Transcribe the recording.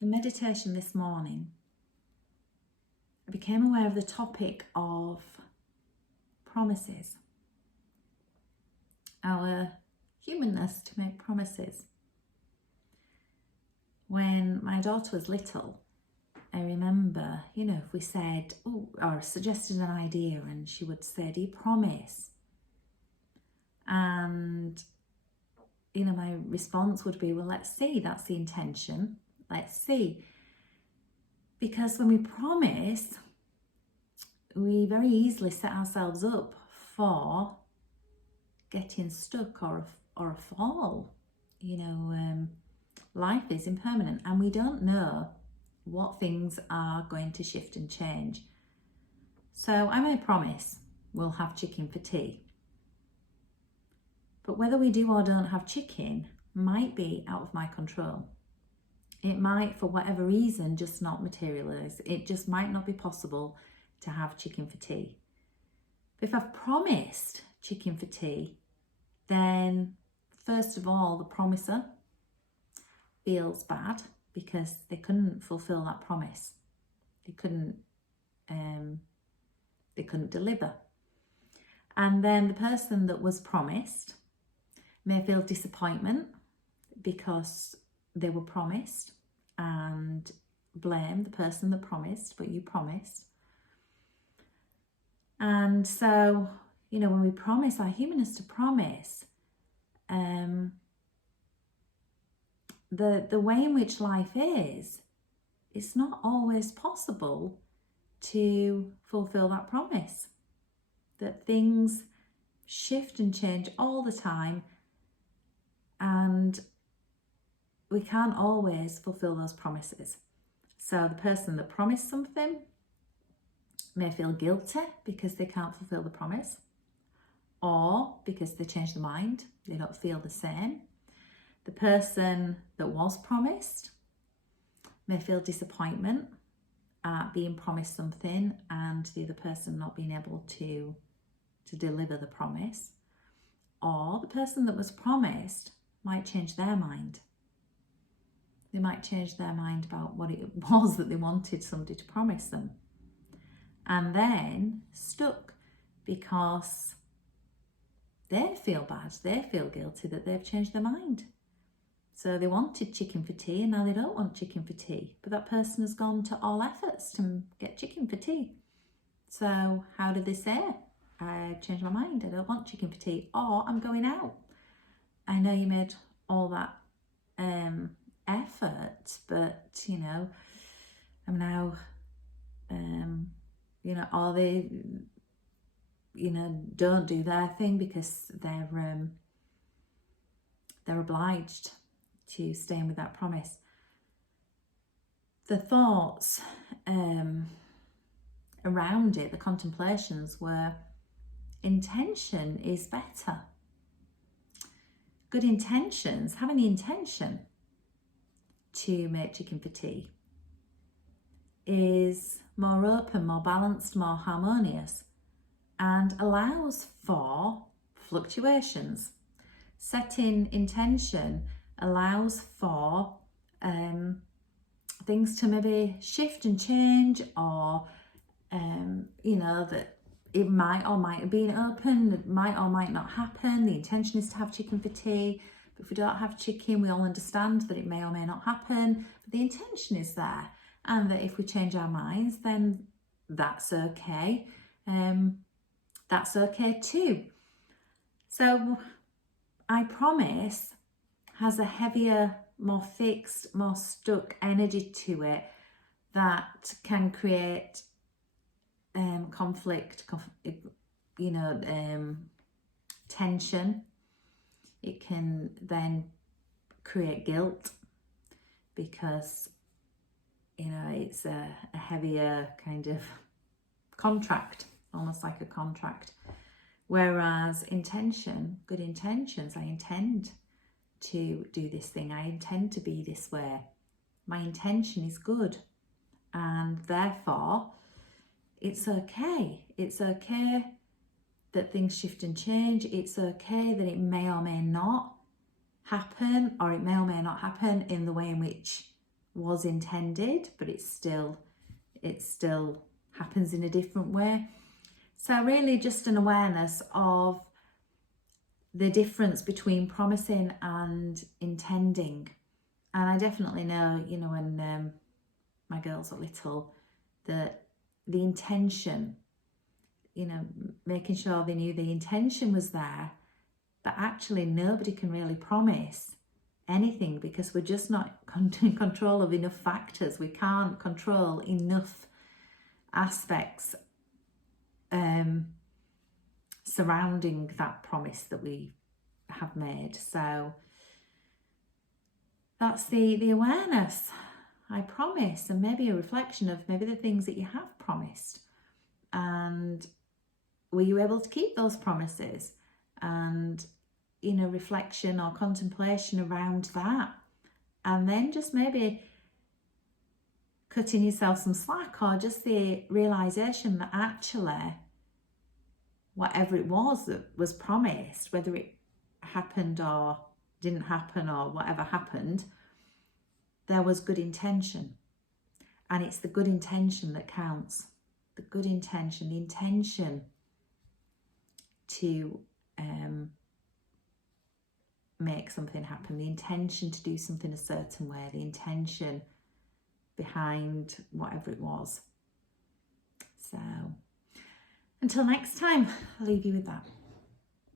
The meditation this morning, I became aware of the topic of promises, our humanness to make promises. When my daughter was little, I remember, if we said, or suggested an idea, and she would say, "Do you promise?" And, my response would be, "Well, let's see, that's the intention. Let's see." Because when we promise, we very easily set ourselves up for getting stuck or a fall. Life is impermanent and we don't know what things are going to shift and change. So I may promise we'll have chicken for tea. But whether we do or don't have chicken might be out of my control. It might, for whatever reason, just not materialise. It just might not be possible to have chicken for tea. But if I've promised chicken for tea, then first of all, the promiser feels bad because they couldn't fulfill that promise. They couldn't deliver. And then the person that was promised may feel disappointment because they were promised and blame the person that promised, but you promised. And so, when we promise, our humanness to promise, the way in which life is, it's not always possible to fulfill that promise. That things shift and change all the time, and we can't always fulfill those promises. So the person that promised something may feel guilty because they can't fulfill the promise, or because they change their mind, they don't feel the same. The person that was promised may feel disappointment at being promised something and the other person not being able to deliver the promise. Or the person that was promised might change their mind. They might change their mind about what it was that they wanted somebody to promise them. And then stuck because they feel bad, they feel guilty that they've changed their mind. So they wanted chicken for tea and now they don't want chicken for tea. But that person has gone to all efforts to get chicken for tea. So how did they say? I've changed my mind, I don't want chicken for tea, or I'm going out. I know you made all that effort, but I'm now, or they, don't do their thing because they're obliged to stay in with that promise. The thoughts around it, the contemplations, were intention is better. Good intentions, having the intention to make chicken for tea, is more open, more balanced, more harmonious, and allows for fluctuations. Setting intention allows for things to maybe shift and change, or that it might or might have been open, it might or might not happen. The intention is to have chicken for tea, but if we don't have chicken, we all understand that it may or may not happen, but the intention is there, and that if we change our minds, then that's okay. That's okay too. So I promise has a heavier, more fixed, more stuck energy to it that can create conflict, tension. It can then create guilt because it's a heavier kind of contract, almost like a contract. Whereas intention, good intentions, I intend to do this thing, I intend to be this way, my intention is good, and therefore it's okay. It's okay that things shift and change. It's okay that it may or may not happen, or it may or may not happen in the way in which was intended, but it still happens in a different way. So really just an awareness of the difference between promising and intending. And I definitely know, you know, when my girls are little, that the intention, you know, making sure they knew the intention was there, but actually nobody can really promise anything because we're just not in control of enough factors. We can't control enough aspects surrounding that promise that we have made. So that's the awareness. I promise, and maybe a reflection of maybe the things that you have promised, and were you able to keep those promises, and you know, reflection or contemplation around that. And then just maybe cutting yourself some slack, or just the realization that actually whatever it was that was promised, whether it happened or didn't happen or whatever happened, there was good intention. And it's the good intention that counts. The good intention, the intention to make something happen, the intention to do something a certain way, the intention behind whatever it was. So until next time, I'll leave you with that.